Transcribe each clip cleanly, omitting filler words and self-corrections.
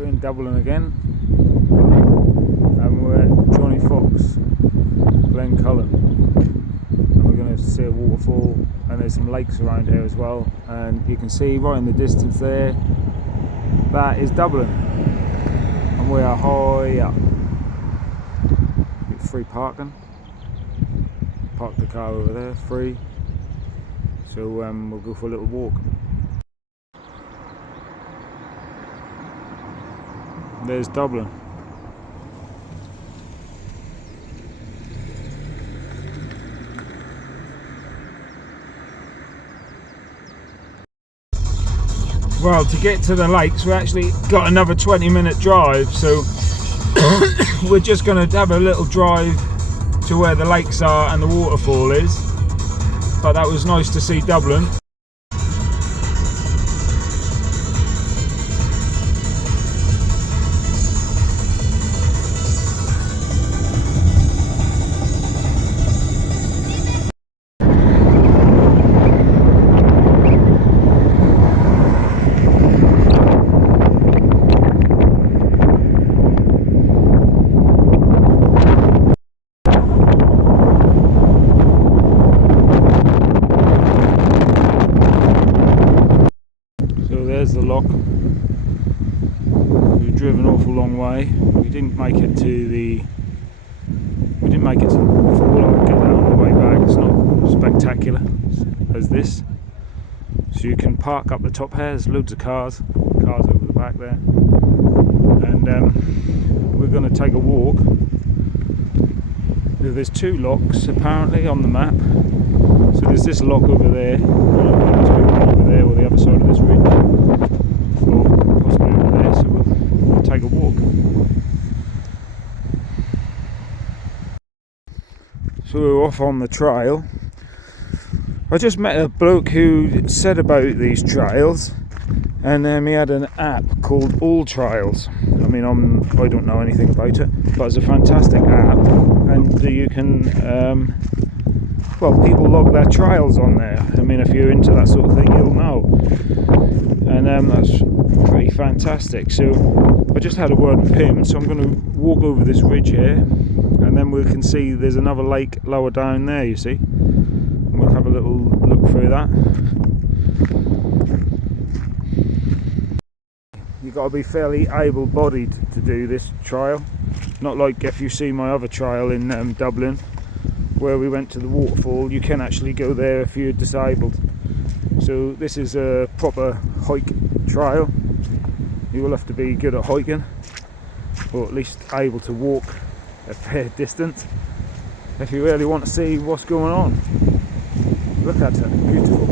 We're in Dublin again, and we're at Johnny Fox, Glen Cullen, and we're going to see a waterfall, and there's some lakes around here as well, and you can see right in the distance there, that is Dublin, and we are high up. It's free parking, park the car over there, free, so we'll go for a little walk. There's Dublin. Well, to get to the lakes we actually got another 20-minute drive, so we're just going to have a little drive to where the lakes are and the waterfall is, but that was nice to see Dublin. There's the lock. We've driven an awful long way. We didn't make it to the waterfall. I'll get that on the way back. It's not spectacular as this. So you can park up the top here. There's loads of cars over the back there. And we're going to take a walk. There's two locks apparently on the map. So there's this lock over there. Over there, or the other side of this ridge, or possibly over there, so we'll take a walk. So we're off on the trail. I just met a bloke who said about these trails, and he had an app called All Trails. I mean, I don't know anything about it, but it's a fantastic app, and you can well, people log their trails on there. I mean, if you're into that sort of thing, you'll know. And that's pretty fantastic. So I just had a word with him, so I'm going to walk over this ridge here, and then we can see there's another lake lower down there, you see. And we'll have a little look through that. You've got to be fairly able-bodied to do this trail. Not like if you see my other trail in Dublin, where we went to the waterfall. You can actually go there if you're disabled. So this is a proper hike trail. You will have to be good at hiking, or at least able to walk a fair distance, if you really want to see what's going on. Look at it, beautiful.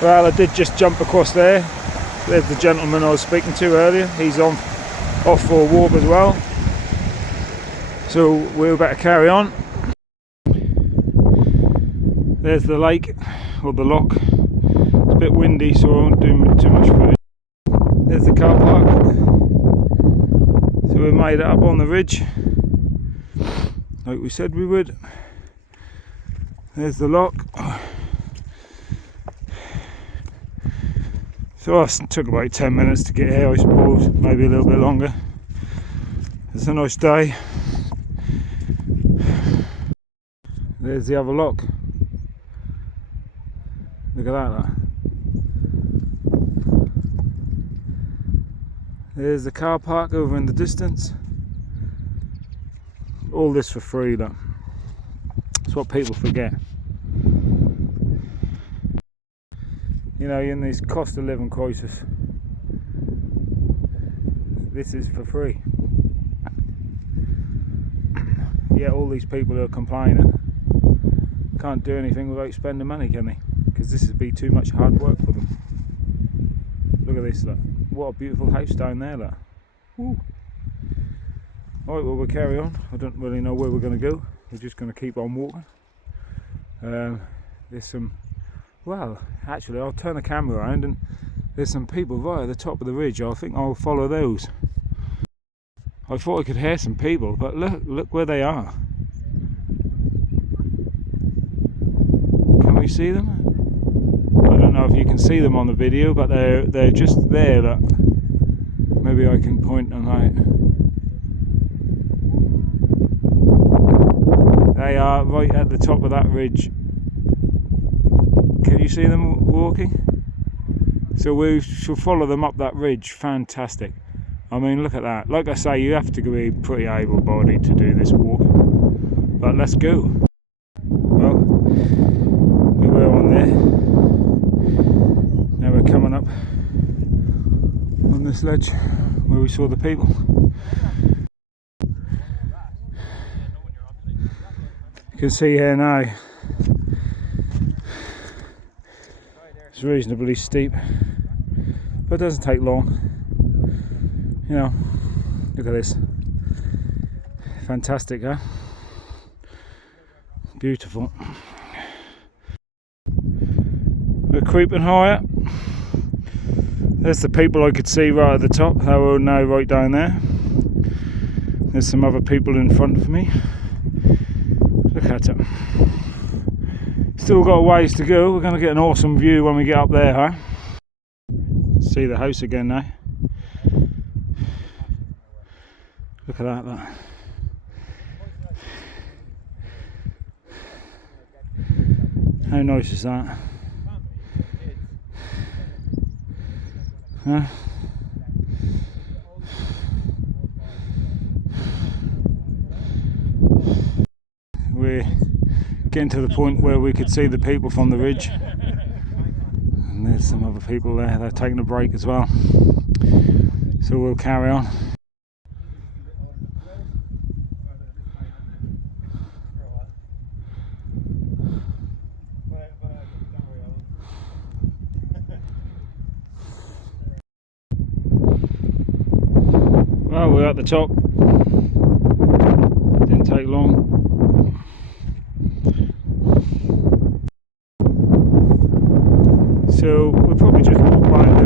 Well, I did just jump across there. There's the gentleman I was speaking to earlier. He's off for a walk as well. So we'll better carry on. There's the lake, or the lock. It's a bit windy, so I won't do too much footage. There's the car park. So we made it up on the ridge, like we said we would. There's the lock. So it took about 10 minutes to get here, I suppose, maybe a little bit longer. It's a nice day. There's the other lock. Look at that. There's the car park over in the distance. All this for free, look. That's what people forget. You know, in this cost of living crisis, this is for free. Yet all these people who are complaining can't do anything without spending money, can they? Because this would be too much hard work for them. Look at this, look. What a beautiful house down there, look. Woo. Alright, well, we'll carry on. I don't really know where we're going to go. We're just going to keep on walking. There's some, well, actually I'll turn the camera around and there's some people right at the top of the ridge. I think I'll follow those. I thought I could hear some people, but look where they are. Can we see them? I don't know if you can see them on the video, but they're just there. Look. Maybe I can point them out. They are right at the top of that ridge. Can you see them walking? So we shall follow them up that ridge. Fantastic. I mean, look at that. Like I say, you have to be pretty able-bodied to do this walk. But let's go. Well, we were on there. Now we're coming up on this ledge where we saw the people. You can see here now, it's reasonably steep, but it doesn't take long. You know, look at this. Fantastic, huh? Beautiful. We're creeping higher. There's the people I could see right at the top. They were now right down there. There's some other people in front of me. Look at it. Still got a ways to go. We're going to get an awesome view when we get up there, huh? See the house again now. Look at that, look. How nice is that? Huh? We're getting to the point where we could see the people from the ridge, and there's some other people there. They're taking a break as well, so we'll carry on. Well, we're at the top. Didn't take long. So we'll probably just walk round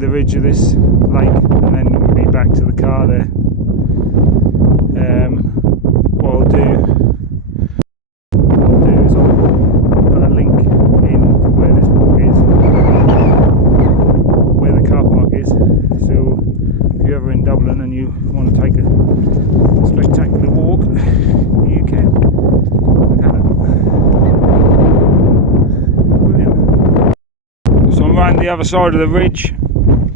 the ridge of this lake, and then we'll be back to the car there. What I'll do is I'll put a link in for where this is, where the car park is. So if you're ever in Dublin and you want to take a spectacular walk, you can. Look at it. So I'm around the other side of the ridge.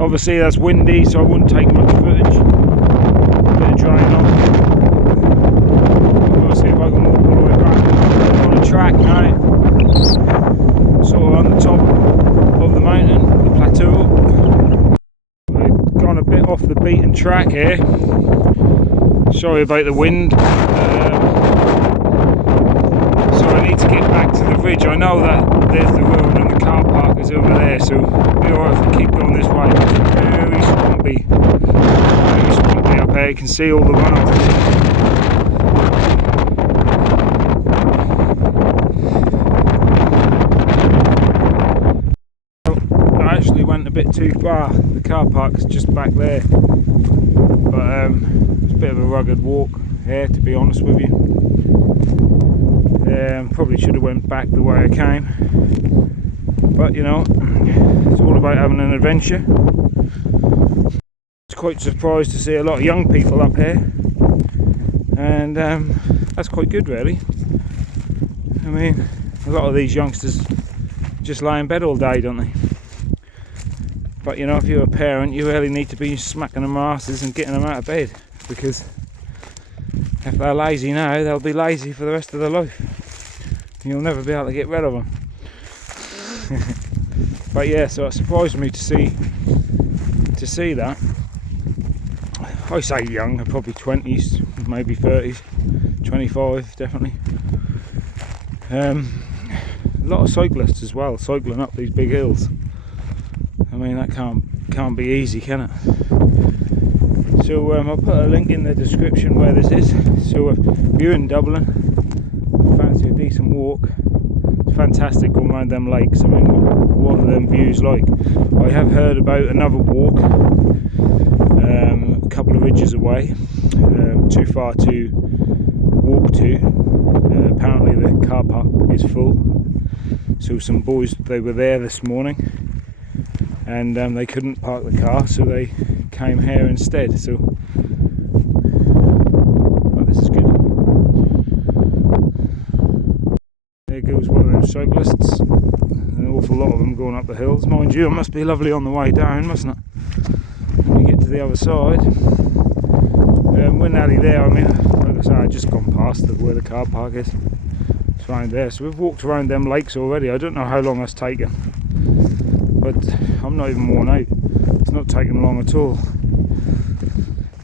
Obviously that's windy, so I wouldn't take much footage. A bit of drying off. I'm going to see if I can walk all the way back on the track now. Sort of on the top of the mountain, the plateau. We've gone a bit off the beaten track here. Sorry about the wind. So I need to get back to the ridge. I know that there's the road and the car park is over there, so it'll be alright if we keep going this way. It's very swampy up here. You can see all the runoff. I actually went a bit too far. The car park's just back there, but it's a bit of a rugged walk here, to be honest with you. Probably should have went back the way I came, but you know, it's all about having an adventure. I was quite surprised to see a lot of young people up here, and that's quite good really. I mean, a lot of these youngsters just lie in bed all day, don't they? But you know, if you're a parent, you really need to be smacking them asses and getting them out of bed, because if they're lazy now, they'll be lazy for the rest of their life. You'll never be able to get rid of them. But yeah, so it surprised me to see that. I say young, they're probably 20s, maybe 30s, 25 definitely. A lot of cyclists as well, cycling up these big hills. I mean, that can't be easy, can it? So I'll put a link in the description where this is. So if you're in Dublin, fancy a decent walk, it's fantastic going around them lakes. I mean, what are them views like? I have heard about another walk a couple of ridges away, too far to walk to. Apparently the car park is full, so some boys, they were there this morning and they couldn't park the car, so they came here instead. So this is good. There goes one of them cyclists, an awful lot of them going up the hills. Mind you, it must be lovely on the way down, mustn't it, when you get to the other side. We're nearly there. I mean, like I say, I've just gone past where the car park is. It's around there, so we've walked around them lakes already. I don't know how long that's taken, but I'm not even worn out. It's not taken long at all.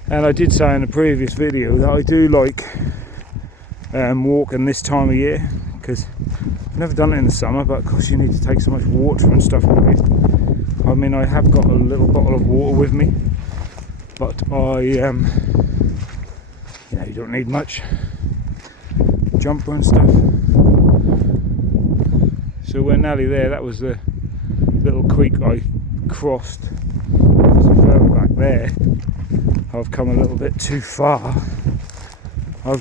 And I did say in a previous video that I do like walking this time of year, because I've never done it in the summer, but of course you need to take so much water and stuff with you. I mean, I have got a little bottle of water with me, but you know, you don't need much. Jumper and stuff. So we're nearly there. That was the little creek I crossed. So further back there, I've come a little bit too far. You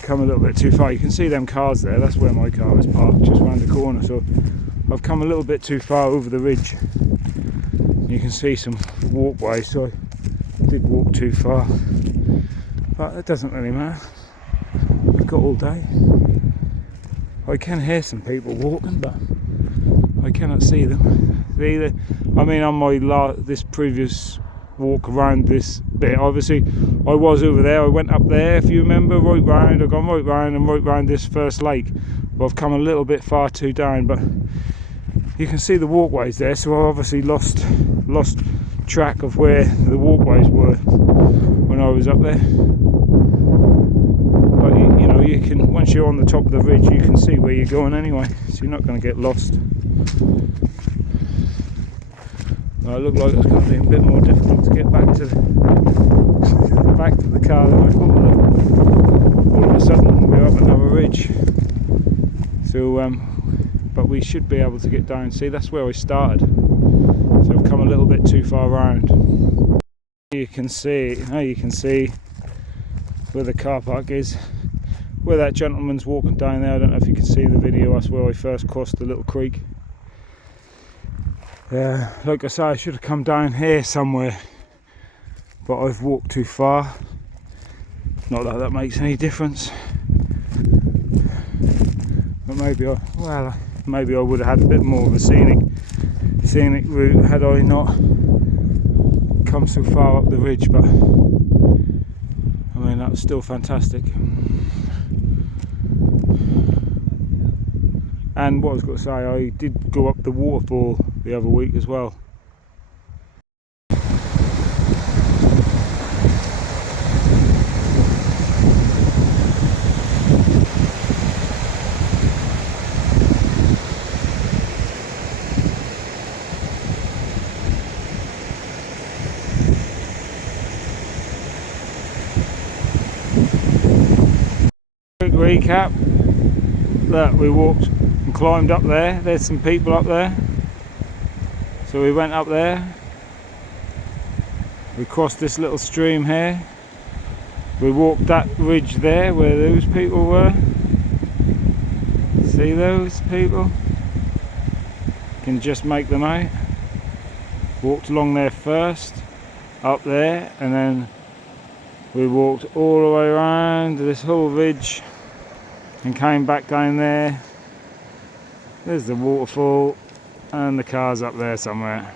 can see them cars there. That's where my car is parked, just round the corner. So I've come a little bit too far over the ridge. You can see some walkways, so I did walk too far. But it doesn't really matter. I've got all day. I can hear some people walking, but I cannot see them. Either, I mean, on my this previous walk around this bit, obviously I was over there. I went up there, if you remember, right round. I've gone right round and right round this first lake, but I've come a little bit far too down. But you can see the walkways there, so I obviously lost track of where the walkways were when I was up there. But you know, you can, once you're on the top of the ridge, you can see where you're going anyway, so you're not going to get lost. Well, it looked like it's going to be a bit more difficult to get back to the car than I thought. All of a sudden we're up another ridge. So but we should be able to get down. See, that's where I started, so I've come a little bit too far round. You can see where the car park is, where that gentleman's walking down there. I don't know if you can see the video. That's where I first crossed the little creek. Like I say, I should have come down here somewhere, but I've walked too far. Not that that makes any difference, but maybe I would have had a bit more of a scenic route had I not come so far up the ridge. But I mean, that was still fantastic. And what I was going to say, I did go up the waterfall the other week as well. Quick recap. Look, we walked and climbed up there. There's some people up there. So we went up there. We crossed this little stream here. We walked that ridge there where those people were. See those people? You can just make them out. Walked along there first, up there, and then we walked all the way around this whole ridge and came back down there. There's the waterfall and the car's up there somewhere.